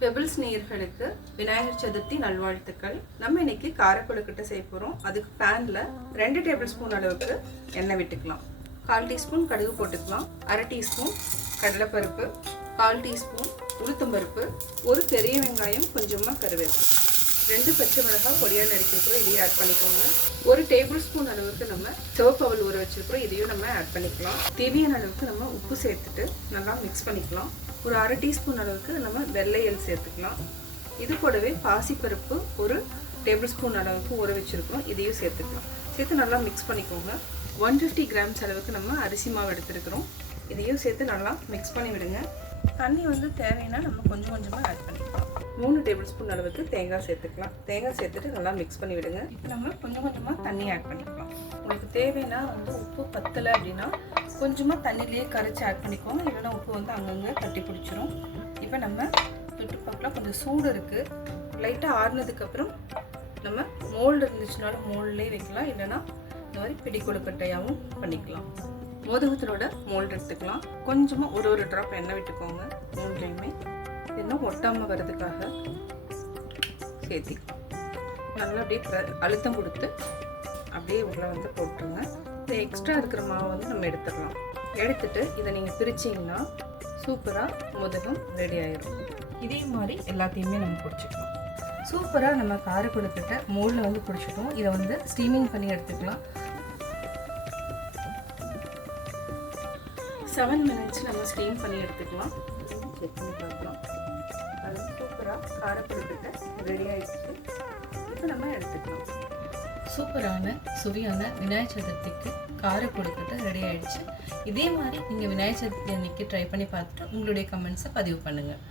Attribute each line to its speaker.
Speaker 1: Pebbles நேயர்களுக்கு விநாயகர் சதுர்த்தி நல்வாழ்த்துக்கள். நம்ம இன்னைக்கு காரக்குழுக்கிட்ட செய்ய போகிறோம் அதுக்கு பேனில் ரெண்டு டேபிள் ஸ்பூன் அளவுக்கு எண்ணெய் விட்டுக்கலாம். கால் டீஸ்பூன் கடுகு போட்டுக்கலாம். அரை டீஸ்பூன் கடலைப்பருப்பு. கால் டீஸ்பூன் உளுத்தம்பருப்பு. ஒரு பெரிய வெங்காயம் கொஞ்சமாக கருவேப்பிலை. ரெண்டு பச்சை மிளகாய் பொடியாக நறுக்கிருக்கிறோம் இதையும் ஆட் பண்ணிக்கோங்க. ஒரு டேபிள் ஸ்பூன் அளவுக்கு நம்ம சிவப்பவல் ஊற வச்சிருக்கிறோம் இதையும் நம்ம ஆட் பண்ணிக்கலாம். தேவையான அளவுக்கு நம்ம உப்பு சேர்த்துட்டு நல்லா மிக்ஸ் பண்ணிக்கலாம். ஒரு அரை டீஸ்பூன் அளவுக்கு நம்ம வெள்ளையல் சேர்த்துக்கலாம். இது கூடவே பாசிப்பருப்பு ஒரு டேபிள் ஸ்பூன் அளவுக்கு ஊற வச்சுருக்கோம் இதையும் சேர்த்துக்கலாம். சேர்த்து நல்லா மிக்ஸ் பண்ணிக்கோங்க. ஒன் ஃபிஃப்டி கிராம்ஸ் அளவுக்கு நம்ம அரிசி மாவு எடுத்துருக்கிறோம். இதையும் சேர்த்து நல்லா மிக்ஸ் பண்ணி விடுங்க தண்ணி வந்து தேவைன்னா நம்ம கொஞ்சம் கொஞ்சமாக ஆட் மூணு டேபிள் ஸ்பூன் அளவுக்கு தேங்காய் சேர்த்துக்கலாம். தேங்காய் சேர்த்துட்டு நல்லா மிக்ஸ் பண்ணி விடுங்க. இப்போ நம்ம கொஞ்சம் கொஞ்சமாக தண்ணி ஆட் பண்ணிக்கலாம். உங்களுக்கு தேவைன்னா வந்து உப்பு பத்தலை அப்படின்னா கொஞ்சமாக தண்ணியிலேயே கரைச்சி ஆட் பண்ணிக்கோங்க. இல்லைன்னா உப்பு வந்து அங்கங்கே கட்டி பிடிச்சிரும். இப்போ நம்ம சுற்றுப்பக்கில் கொஞ்சம் சூடு இருக்குது லைட்டாக ஆறுனதுக்கப்புறம் நம்ம மோல்டு இருந்துச்சுனாலும் மோல்ட்லேயே வைக்கலாம். இல்லைன்னா இந்த மாதிரி பிடி கொழுக்கட்டையாகவும் பண்ணிக்கலாம். மோதகத்திலோட மோல்டு எடுத்துக்கலாம். கொஞ்சமாக ஒரு ஒரு ட்ராப் எண்ணெய் விட்டுக்கோங்க. மூணுலேயுமே இன்னும் ஒட்டாமல் வர்றதுக்காக சேர்த்தி. நல்லா அப்படியே அழுத்தம் கொடுத்து அப்படியே உள்ளே வந்து போட்டுருங்க. இந்த எக்ஸ்ட்ரா இருக்கிற மாவை வந்து நம்ம எடுத்துடலாம். எடுத்துட்டு இதை நீங்கள் பிரிச்சிங்கன்னா சூப்பராக மோதகம் ரெடி ஆயிடும் இதே மாதிரி எல்லாத்தையுமே நம்ம பிடிச்சிக்கலாம். சூப்பராக நம்ம கார கொடுத்துட்ட மோல்டில் வந்து பிடிச்சிட்டோம். இதை வந்து ஸ்டீமிங் பண்ணி எடுத்துக்கலாம். செவன் மினிட்ஸ் நம்ம ஸ்டீம் பண்ணி எடுத்துக்கலாம். செக் பண்ணி பார்க்கலாம் அது சூப்பராக காரப்படுக்கிட்ட ரெடி ஆகிடுச்சு இப்போ நம்ம எடுத்துக்கலாம்.
Speaker 2: சூப்பரான சுவையான விநாயகர் சதுர்த்திக்கு கார கொடுக்கிட்டு ரெடி ஆயிடுச்சு. இதே மாதிரி நீங்கள் விநாயகர் சதுர்த்தி அன்னைக்கு ட்ரை பண்ணி பார்த்துட்டு உங்களுடைய கமெண்ட்ஸை பதிவு பண்ணுங்கள்